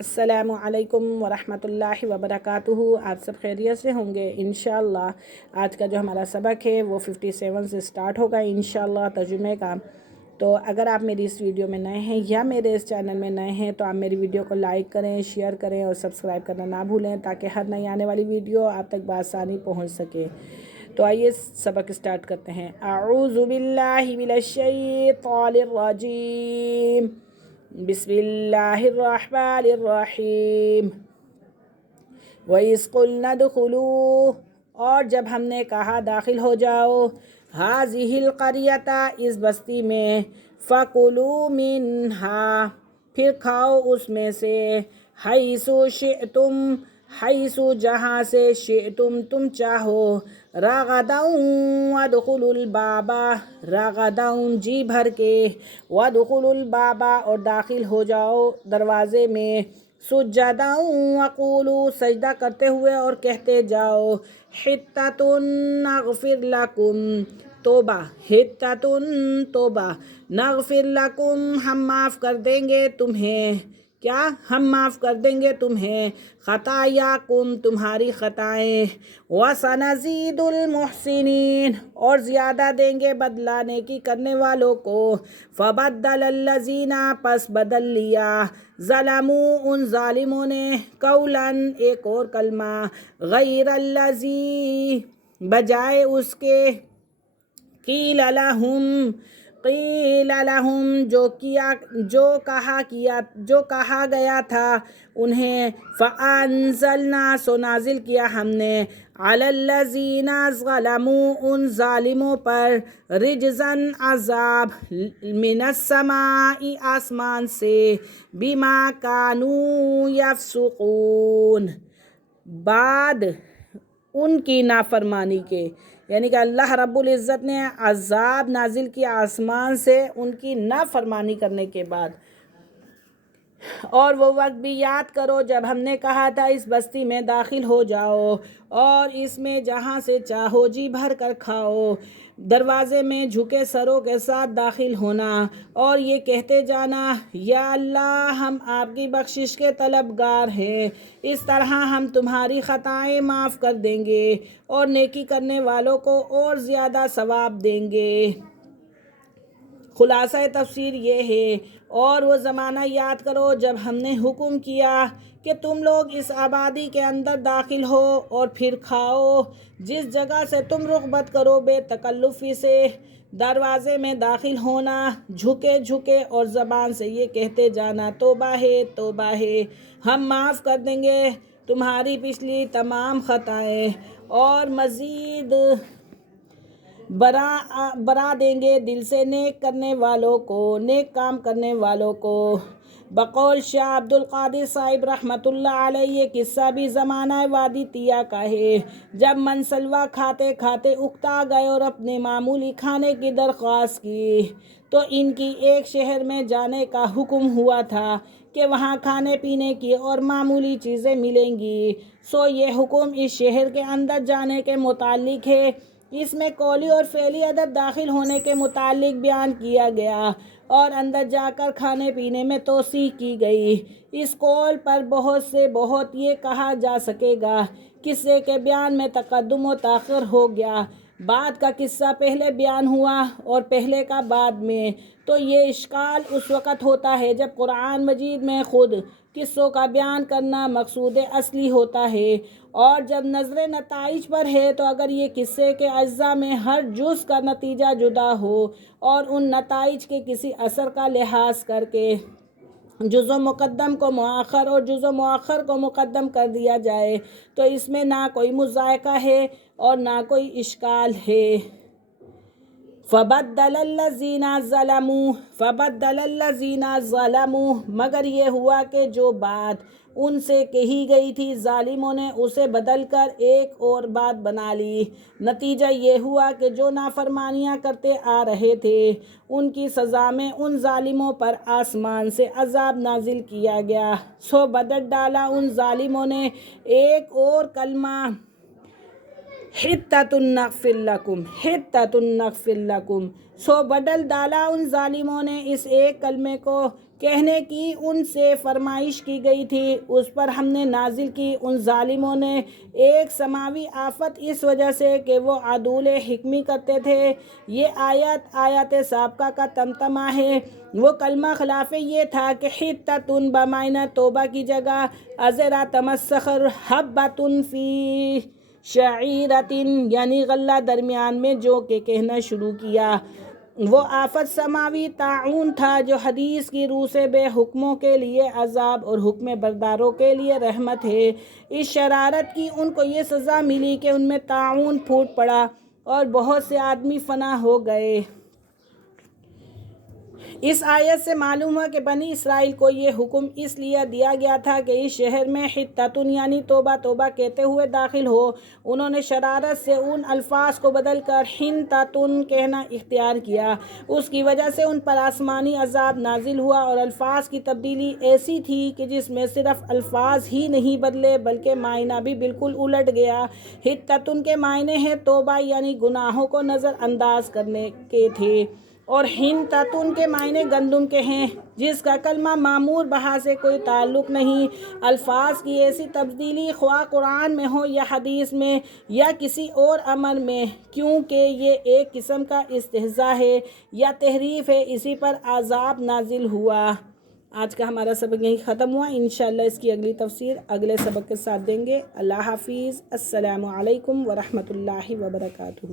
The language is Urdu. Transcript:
السلام علیکم ورحمۃ اللہ وبرکاتہ۔ آپ سب خیریت سے ہوں گے انشاءاللہ۔ آج کا جو ہمارا سبق ہے وہ 57 سے سٹارٹ ہوگا انشاءاللہ ترجمے کا۔ تو اگر آپ میری اس ویڈیو میں نئے ہیں یا میرے اس چینل میں نئے ہیں تو آپ میری ویڈیو کو لائک کریں، شیئر کریں اور سبسکرائب کرنا نہ بھولیں تاکہ ہر نئی آنے والی ویڈیو آپ تک بآسانی پہنچ سکے۔ تو آئیے سبق سٹارٹ کرتے ہیں۔ اعوذ باللہ من الشیطان الرجیم، بسم اللہ الرحمن الرحیم۔ وَإِذْ قُلْنَا ادْخُلُوا، اور جب ہم نے کہا داخل ہو جاؤ، هَذِهِ الْقَرْيَةَ، اس بستی میں، فَكُلُوا مِنْهَا، پھر کھاؤ اس میں سے، حَيْثُ شِئْتُمْ، حَيْثُ جہاں سے، شِئْتُمْ تم چاہو، رَغَدًا وَادْخُلُوا الْبَابَ، رَغَدًا جی بھر کے، وَادْخُلُوا الْبَابَ اور داخل ہو جاؤ دروازے میں، سُجَّدًا وَقُولُوا سجدہ کرتے ہوئے اور کہتے جاؤ، حِطَّةٌ نَغْفِرْ لَكُمْ، توبہ، حِطَّةٌ توبہ، نغفر لکم ہم معاف کر دیں گے تمہیں، کیا ہم معاف کر دیں گے تمہیں، خطایاکم تمہاری خطائیں، وَسَنَزِيدُ الْمُحْسِنِينَ اور زیادہ دیں گے بدلہ نیکی کرنے والوں کو، فَبَدَّلَ الَّذِينَ پس بدل لیا، ظلموا ان ظالموں نے، قولاً ایک اور کلمہ، غیر الذی بجائے اس کے، قیل لہم جو کہا گیا تھا انہیں، فَأَنزَلْنَا سو نازل کیا ہم نے، عَلَى الَّذِينَ ظَلَمُوا ان ظالموں پر، رِجْزًا عذاب، مِنَ السَّمَاءِ آسمان سے، بِمَا كَانُوا يَفْسُقُونَ بعد ان کی نافرمانی کے، یعنی کہ اللہ رب العزت نے عذاب نازل کیا آسمان سے ان کی نافرمانی کرنے کے بعد۔ اور وہ وقت بھی یاد کرو جب ہم نے کہا تھا اس بستی میں داخل ہو جاؤ اور اس میں جہاں سے چاہو جی بھر کر کھاؤ، دروازے میں جھکے سروں کے ساتھ داخل ہونا اور یہ کہتے جانا، یا اللہ ہم آپ کی بخشش کے طلبگار ہیں، اس طرح ہم تمہاری خطائیں معاف کر دیں گے اور نیکی کرنے والوں کو اور زیادہ ثواب دیں گے۔ خلاصہ تفسیر یہ ہے، اور وہ زمانہ یاد کرو جب ہم نے حکم کیا کہ تم لوگ اس آبادی کے اندر داخل ہو اور پھر کھاؤ جس جگہ سے تم رغبت کرو بے تکلفی سے، دروازے میں داخل ہونا جھکے جھکے اور زبان سے یہ کہتے جانا، توبہ ہے توبہ ہے، ہم معاف کر دیں گے تمہاری پچھلی تمام خطائیں اور مزید برا دیں گے دل سے نیک کرنے والوں کو، نیک کام کرنے والوں کو۔ بقول شاہ عبد القادر صاحب رحمۃ اللہ علیہ، یہ قصہ بھی زمانہ وادی تیا کا ہے، جب منسلوا کھاتے کھاتے اکتا گئے اور اپنے معمولی کھانے کی درخواست کی تو ان کی ایک شہر میں جانے کا حکم ہوا تھا کہ وہاں کھانے پینے کی اور معمولی چیزیں ملیں گی، سو یہ حکم اس شہر کے اندر جانے کے متعلق ہے۔ اس میں قولی اور فعلی ادب داخل ہونے کے متعلق بیان کیا گیا اور اندر جا کر کھانے پینے میں توسیع کی گئی۔ اس قول پر بہت یہ کہا جا سکے گا، قصے کے بیان میں تقدم و تاخر ہو گیا، بعد کا قصہ پہلے بیان ہوا اور پہلے کا بعد میں، تو یہ اشکال اس وقت ہوتا ہے جب قرآن مجید میں خود قصوں کا بیان کرنا مقصود اصلی ہوتا ہے، اور جب نظر نتائج پر ہے تو اگر یہ قصے کے اجزاء میں ہر جز کا نتیجہ جدا ہو اور ان نتائج کے کسی اثر کا لحاظ کر کے جز و مقدم کو مؤخر اور جز و مؤخر کو مقدم کر دیا جائے تو اس میں نہ کوئی مذائقہ ہے اور نہ کوئی اشکال ہے۔ فَبَدَّلَ الَّذِينَ ظَلَمُوا مگر یہ ہوا کہ جو بات ان سے کہی گئی تھی ظالموں نے اسے بدل کر ایک اور بات بنا لی، نتیجہ یہ ہوا کہ جو نافرمانیاں کرتے آ رہے تھے ان کی سزا میں ان ظالموں پر آسمان سے عذاب نازل کیا گیا، سو بدل ڈالا ان ظالموں نے ایک اور کلمہ، حِطَّةٌ نَغْفِرْ لَكُمْ، حِطَّةٌ نَغْفِرْ لَكُمْ، سو بدل ڈالا ان ظالموں نے اس ایک کلمے کو کہنے کی ان سے فرمائش کی گئی تھی، اس پر ہم نے نازل کی ان ظالموں نے ایک سماوی آفت اس وجہ سے کہ وہ عدول حکمی کرتے تھے۔ یہ آیات سابقہ کا تمتمہ ہے۔ وہ کلمہ خلاف یہ تھا کہ حتۃ بمعنی توبہ کی جگہ ازرا تمسخر حبۃ فی شعیرۃ یعنی غلہ درمیان میں جو کہ کہنا شروع کیا۔ وہ آفت سماوی طاعون تھا جو حدیث کی روح سے بے حکموں کے لیے عذاب اور حکم برداروں کے لیے رحمت ہے۔ اس شرارت کی ان کو یہ سزا ملی کہ ان میں طاعون پھوٹ پڑا اور بہت سے آدمی فنا ہو گئے۔ اس آیت سے معلوم ہوا کہ بنی اسرائیل کو یہ حکم اس لیے دیا گیا تھا کہ اس شہر میں حتۃ یعنی توبہ توبہ کہتے ہوئے داخل ہو۔ انہوں نے شرارت سے ان الفاظ کو بدل کر حنتۃ کہنا اختیار کیا۔ اس کی وجہ سے ان پر آسمانی عذاب نازل ہوا اور الفاظ کی تبدیلی ایسی تھی کہ جس میں صرف الفاظ ہی نہیں بدلے بلکہ معنی بھی بالکل الٹ گیا۔ حتۃ کے معنی ہے توبہ یعنی گناہوں کو نظر انداز کرنے کے تھے، اور حنتۃ کے معنی گندم کے ہیں جس کا کلمہ معمور بہا سے کوئی تعلق نہیں۔ الفاظ کی ایسی تبدیلی خواہ قرآن میں ہو یا حدیث میں یا کسی اور امر میں، کیونکہ یہ ایک قسم کا استہزاء ہے یا تحریف ہے، اسی پر عذاب نازل ہوا۔ آج کا ہمارا سبق یہیں ختم ہوا۔ انشاءاللہ اس کی اگلی تفسیر اگلے سبق کے ساتھ دیں گے۔ اللہ حافظ۔ السلام علیکم ورحمۃ اللہ وبرکاتہ۔